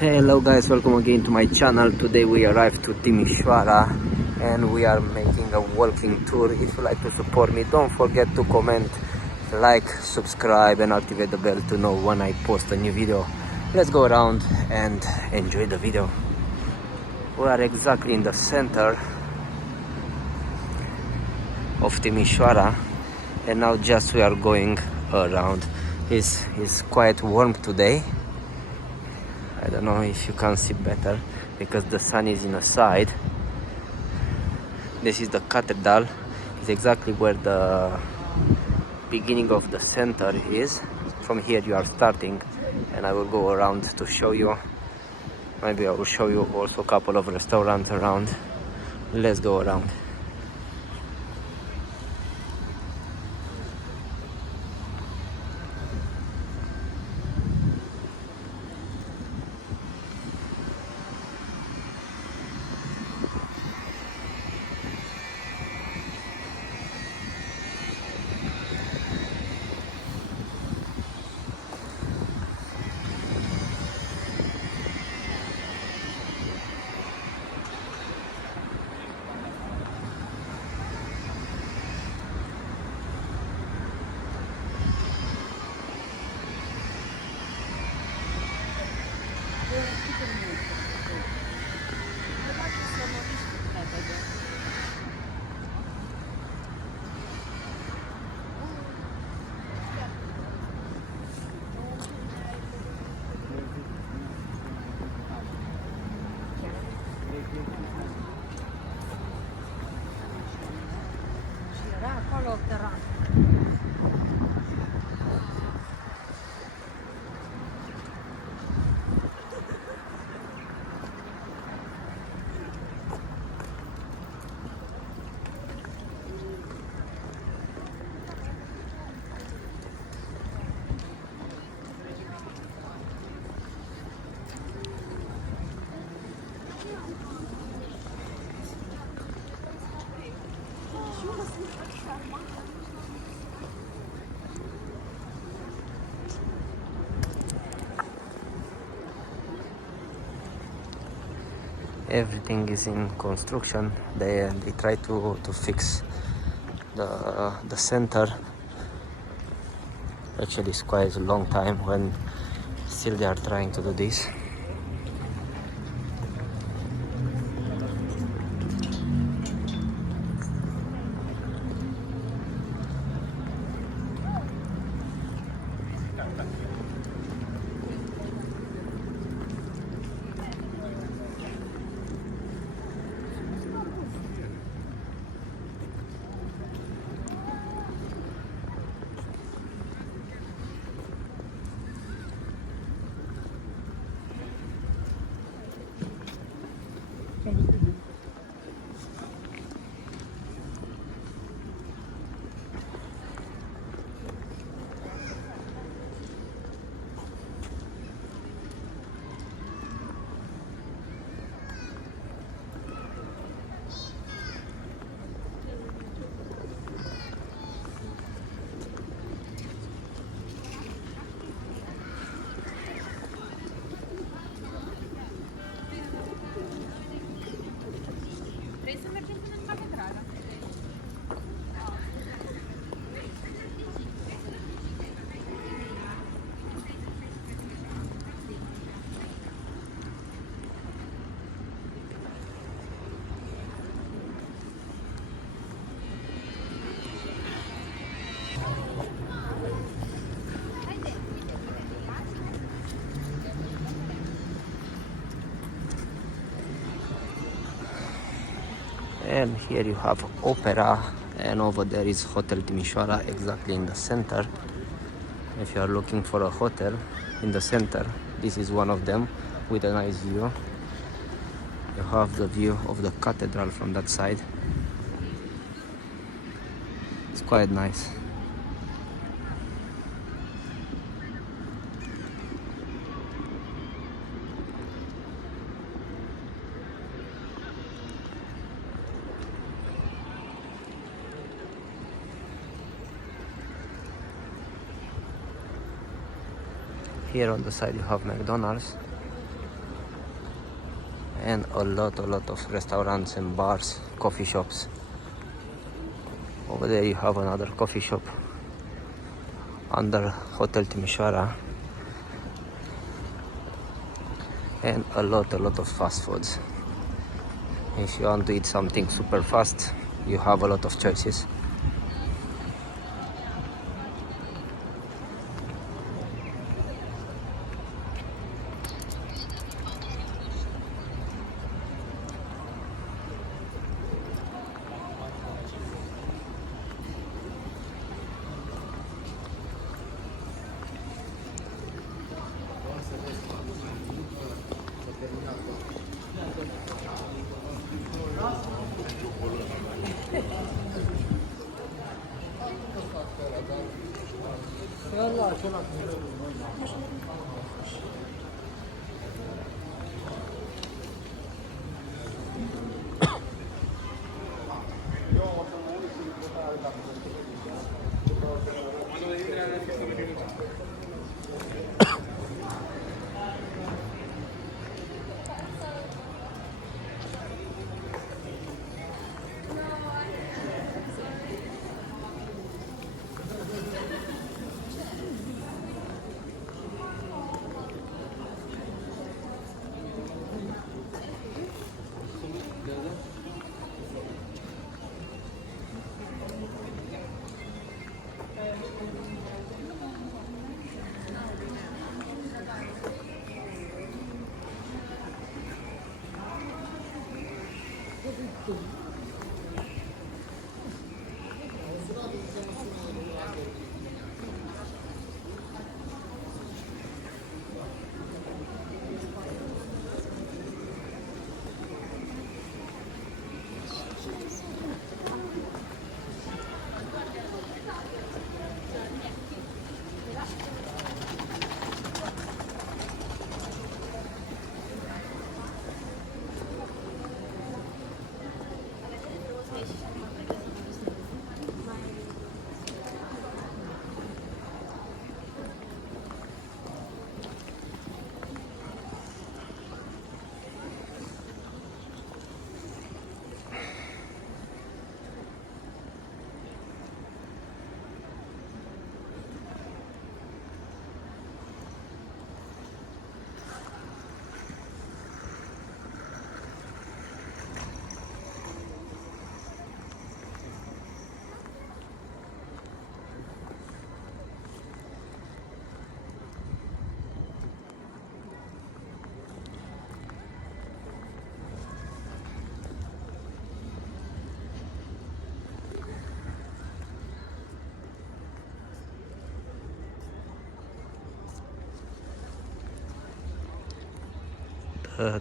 Hello guys, welcome again to my channel. Today we arrived to Timișoara and we are making a walking tour. If you like to support me, don't forget to comment, like, subscribe and activate the bell to know when I post a new video. Let's go around and enjoy the video. We are exactly in the center of Timișoara and now just we are going around. It's quite warm today. I don't know if you can see better because the sun is in the side. This is the cathedral. It's exactly where the beginning of the center is. From here you are starting and I will go around to show you. Maybe I will show you also a couple of restaurants around. Let's go around. Everything is in construction. They try to fix the center. Actually, it's quite a long time when still they are trying to do this. And here you have opera, and over there is Hotel Timișoara, exactly in the center. If you are looking for a hotel in the center, this is one of them with a nice view. You have the view of the cathedral from that side. It's quite nice. Here on the side you have McDonald's. and a lot of restaurants and bars, coffee shops. Over there you have another coffee shop under Hotel Timișoara, and a lot of fast foods. If you want to eat something super fast, you have a lot of choices.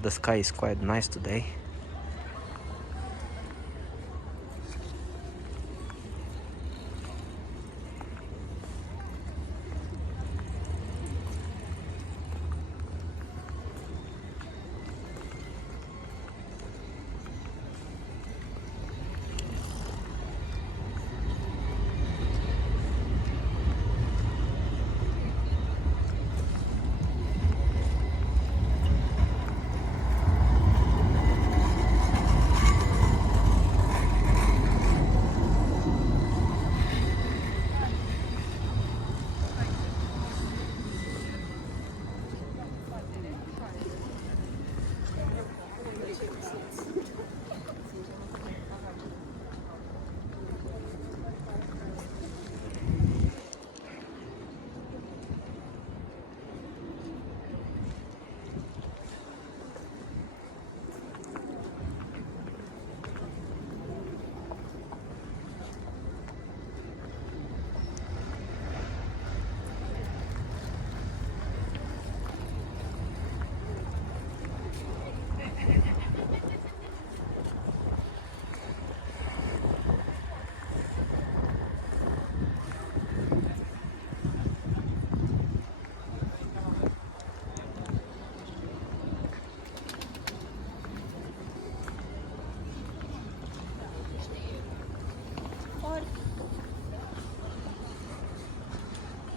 The sky is quite nice today.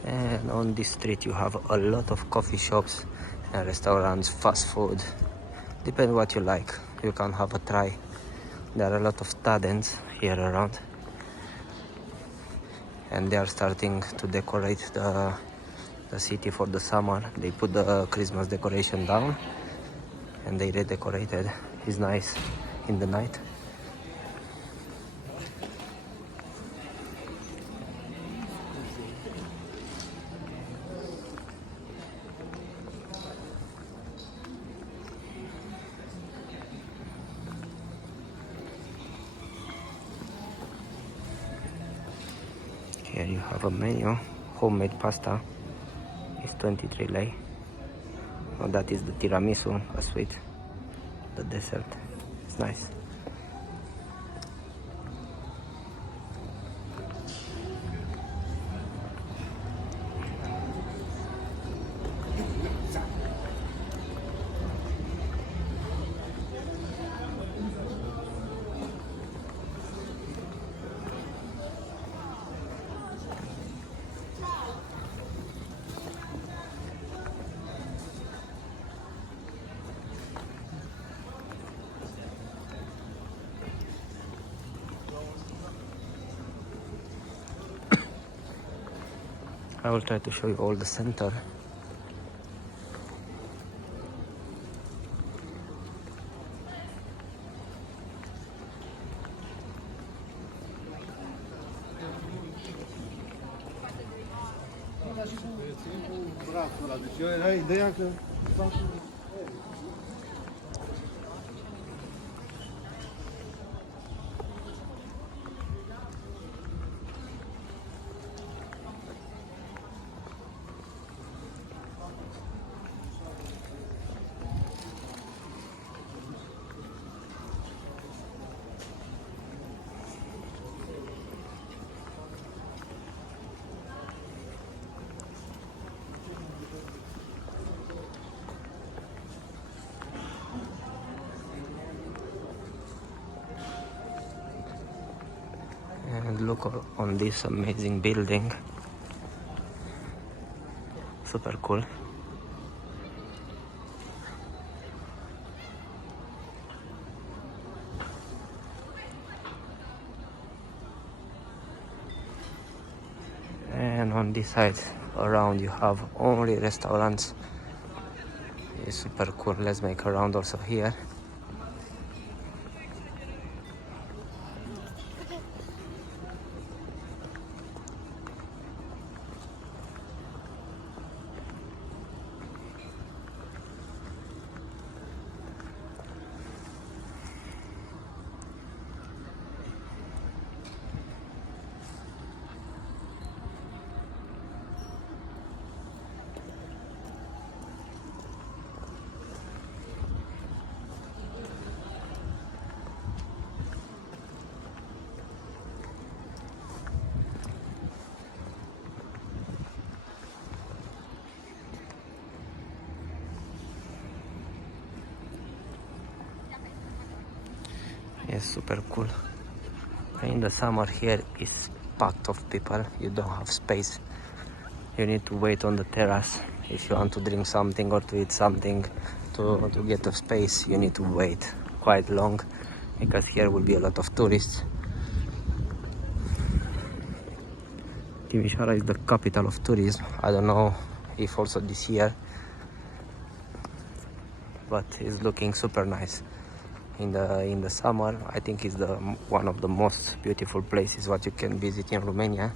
And on this street you have a lot of coffee shops and restaurants, fast food, Depends what you like. You can have a try. There are a lot of students here around, and they are starting to decorate the city for the summer. They put the Christmas decoration down and they redecorated. It's nice in the night. Here you have a menu. Homemade pasta is 23 lei. Oh, that is the tiramisu, a sweet, the dessert. It's nice. I will try to show you all the center. Era ideea că And look on this amazing building. Super cool. And on this side around you have only restaurants. It's super cool. Let's make a round also here. It's super cool. In the summer here is packed of people. You don't have space. You need to wait on the terrace. If you want to drink something or to eat something, to get a space, you need to wait quite long, because here will be a lot of tourists. Timișoara is the capital of tourism. I don't know if also this year, but it's looking super nice. In the summer, I think it's one of the most beautiful places what you can visit in Romania.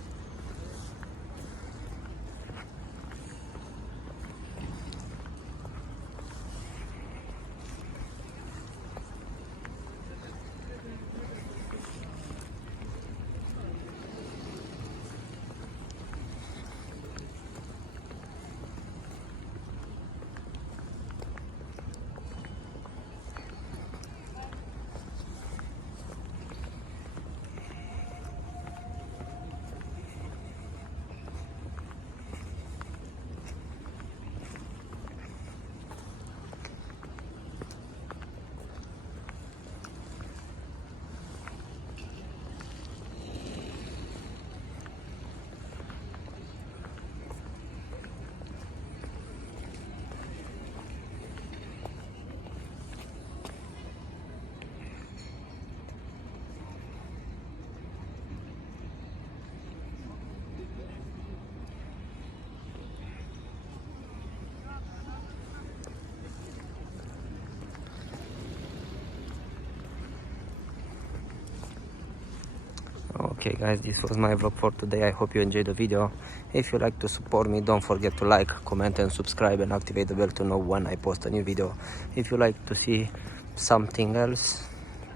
Okay guys, this was my vlog for today. I hope you enjoyed the video. If you like to support me, don't forget to like, comment and subscribe and activate the bell to know when I post a new video. If you like to see something else,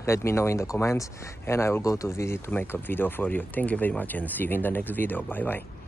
let me know in the comments and I will go to visit to make a video for you. Thank you very much and see you in the next video. Bye bye.